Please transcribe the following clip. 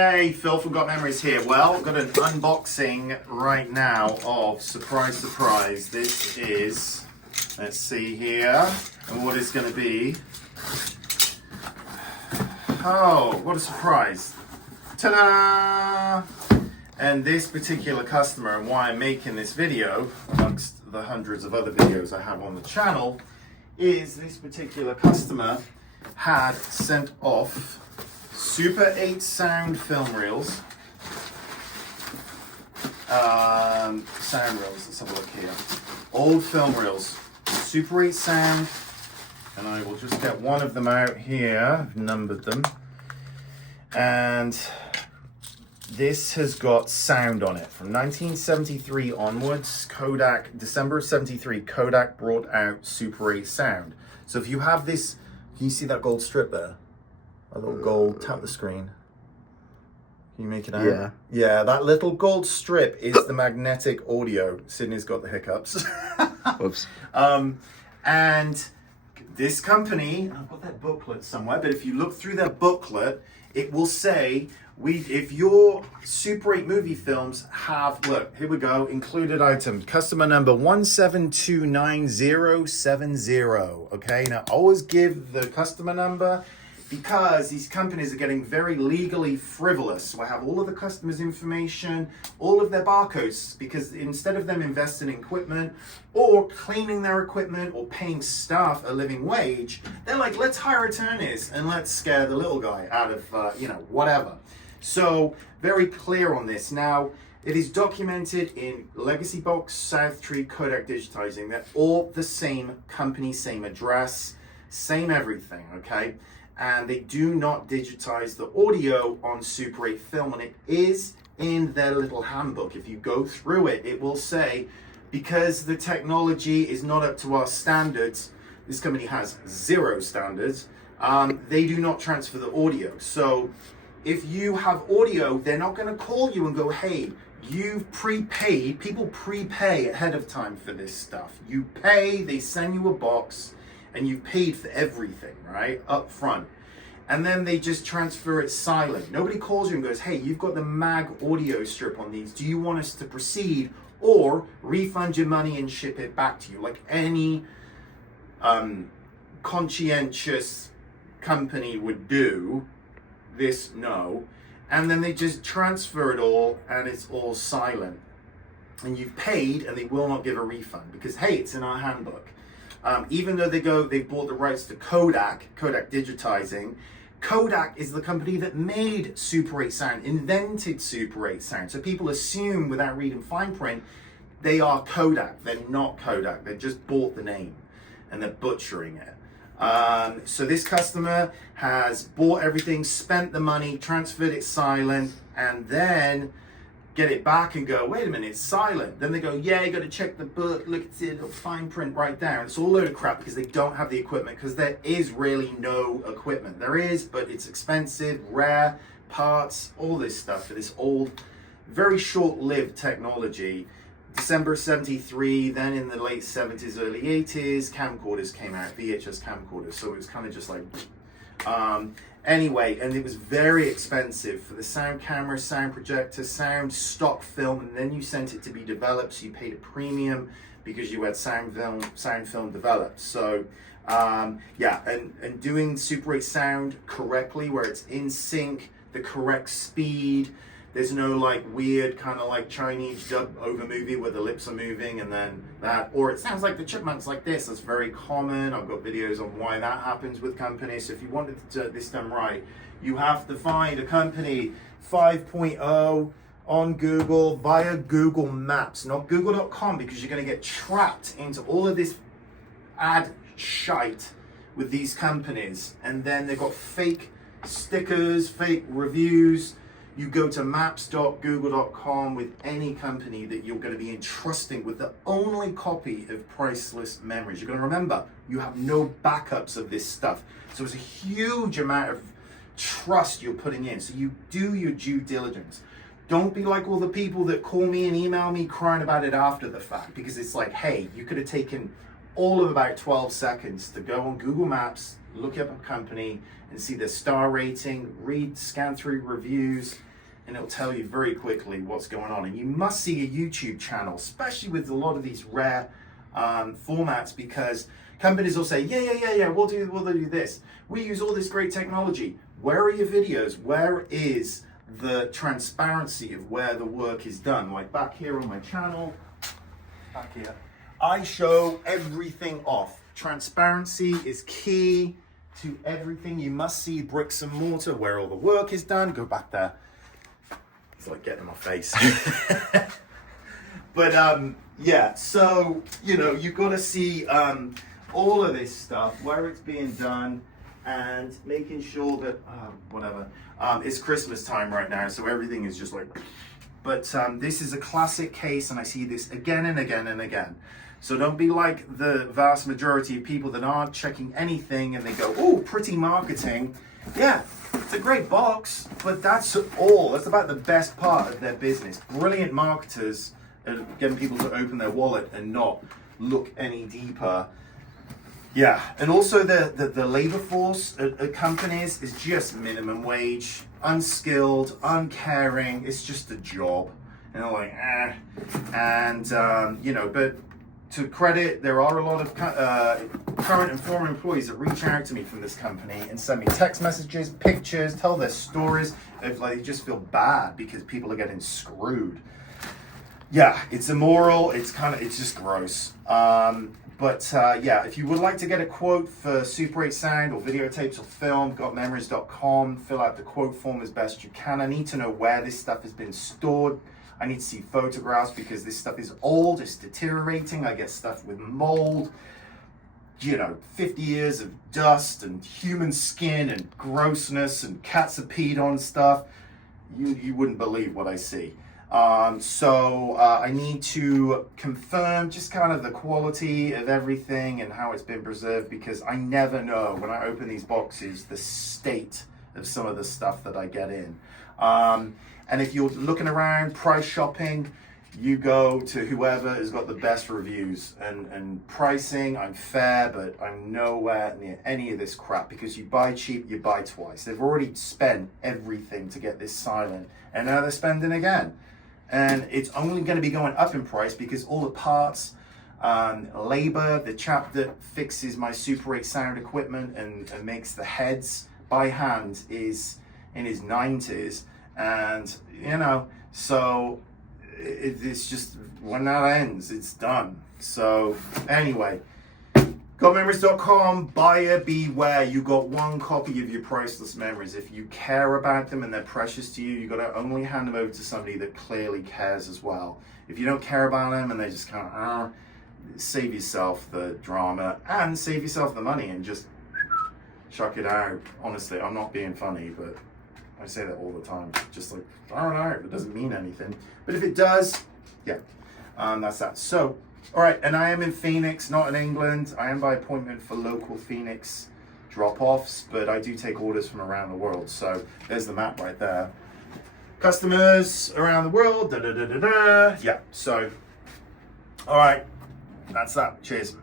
Hey, Phil from Got Memories here. Well, I've got an unboxing right now of, surprise, surprise, this is, let's see here, and what it's going to be. Oh, what a surprise. Ta-da! And this particular customer, and why I'm making this video, amongst the hundreds of other videos I have on the channel, is this particular customer had sent off Super 8 sound film reels. Sound reels, let's have a look here. Old film reels, Super 8 sound, and I will just get one of them out here. I've numbered them. And this has got sound on it. From 1973 onwards, Kodak, December of 73, Kodak brought out Super 8 sound. So if you have this, can you see that gold strip there? A little gold, tap the screen. Can you make it out? Yeah. Yeah, that little gold strip is the magnetic audio. Sydney's got the hiccups. Whoops. And this company, I've got that booklet somewhere, but if you look through their booklet, it will say, if your Super 8 movie films have, look, here we go, included item, customer number 1729070. Okay, now always give the customer number, because these companies are getting very legally frivolous. So I have all of the customers' information, all of their barcodes, because instead of them investing in equipment or cleaning their equipment or paying staff a living wage, they're like, let's hire attorneys and let's scare the little guy out of, whatever. So very clear on this. Now, it is documented in Legacy Box, South Tree, Kodak Digitizing. They're all the same company, same address, same everything, okay? And they do not digitize the audio on Super 8 film, and it is in their little handbook. If you go through it, it will say, because the technology is not up to our standards, this company has zero standards, they do not transfer the audio. So if you have audio, they're not going to call you and go, hey, you've prepaid. People prepay ahead of time for this stuff. You pay, they send you a box, and you've paid for everything, right, up front. And then they just transfer it silent. Nobody calls you and goes, hey, you've got the mag audio strip on these. Do you want us to proceed or refund your money and ship it back to you? Like any conscientious company would do. This, no. And then they just transfer it all and it's all silent. And you've paid and they will not give a refund because, hey, it's in our handbook. Even though they bought the rights to Kodak Digitizing. Kodak is the company that made Super 8 sound, invented Super 8 sound. So people assume without reading fine print, they are Kodak. They're not Kodak. They just bought the name and they're butchering it. So this customer has bought everything, spent the money, transferred it silent, and then get it back and go, wait a minute, it's silent. Then they go, yeah, you got to check the book, look at it, fine print right there. It's all a load of crap because they don't have the equipment, because there is really no equipment. There is, but it's expensive, rare, parts, all this stuff for this old, very short-lived technology. December 73, then in the late 70s, early 80s, camcorders came out, VHS camcorders. So it was kind of just like, anyway, and it was very expensive for the sound camera, sound projector, sound stock film, and then you sent it to be developed, so you paid a premium because you had sound film developed. So yeah, and doing Super 8 sound correctly, where it's in sync, the correct speed, there's no like weird kind of like Chinese dub over movie where the lips are moving and then that, or it sounds like the chipmunks like this. That's very common. I've got videos on why that happens with companies. So if you wanted this done right, you have to find a company 5.0 on Google via Google Maps, not google.com, because you're going to get trapped into all of this ad shite with these companies. And then they've got fake stickers, fake reviews. You go to maps.google.com with any company that you're going to be entrusting with the only copy of priceless memories. You're going to remember, you have no backups of this stuff. So it's a huge amount of trust you're putting in. So you do your due diligence. Don't be like all the people that call me and email me crying about it after the fact, because it's like, hey, you could have taken all of about 12 seconds to go on Google Maps, look up a company and see their star rating, scan through reviews, and it'll tell you very quickly what's going on. And you must see a YouTube channel, especially with a lot of these rare formats, because companies will say, yeah, we'll do this. We use all this great technology. Where are your videos? Where is the transparency of where the work is done? Like back here on my channel, back here, I show everything off. Transparency is key to everything. You must see bricks and mortar where all the work is done. Go back there. It's like getting in my face. But yeah, so you've got to see all of this stuff, where it's being done, and making sure that whatever. It's Christmas time right now, so everything is just like. But this is a classic case, and I see this again and again and again. So don't be like the vast majority of people that aren't checking anything and they go, oh, pretty marketing. Yeah, it's a great box, but that's all. That's about the best part of their business. Brilliant marketers are getting people to open their wallet and not look any deeper. Yeah, and also the labor force at companies is just minimum wage, unskilled, uncaring. It's just a job. And they're like, And, but to credit, there are a lot of current and former employees that reach out to me from this company and send me text messages, pictures, tell their stories of like they just feel bad because people are getting screwed. Yeah, it's immoral. It's just gross. Yeah, if you would like to get a quote for Super 8 sound or videotapes or film, gotmemories.com, fill out the quote form as best you can. I need to know where this stuff has been stored. I need to see photographs because this stuff is old, it's deteriorating. I get stuff with mold, 50 years of dust and human skin and grossness, and cats have peed on stuff. You wouldn't believe what I see. I need to confirm just kind of the quality of everything and how it's been preserved, because I never know when I open these boxes the state of some of the stuff that I get in. And if you're looking around price shopping, you go to whoever has got the best reviews and pricing. I'm fair, but I'm nowhere near any of this crap, because you buy cheap, you buy twice. They've already spent everything to get this silent, and now they're spending again. And it's only going to be going up in price because all the parts, labor, the chap that fixes my Super 8 sound equipment and makes the heads by hand is in his 90s. And, so it's just, when that ends, it's done. So anyway, gotmemories.com, buyer beware. You got one copy of your priceless memories. If you care about them and they're precious to you, you got to only hand them over to somebody that clearly cares as well. If you don't care about them and they just kind of, save yourself the drama and save yourself the money and just chuck it out. Honestly, I'm not being funny, but I say that all the time. Just like, I don't know, it doesn't mean anything. But if it does, yeah, that's that. So, all right, and I am in Phoenix, not in England. I am by appointment for local Phoenix drop-offs, but I do take orders from around the world. So there's the map right there. Customers around the world, Yeah, so, all right, that's that. Cheers.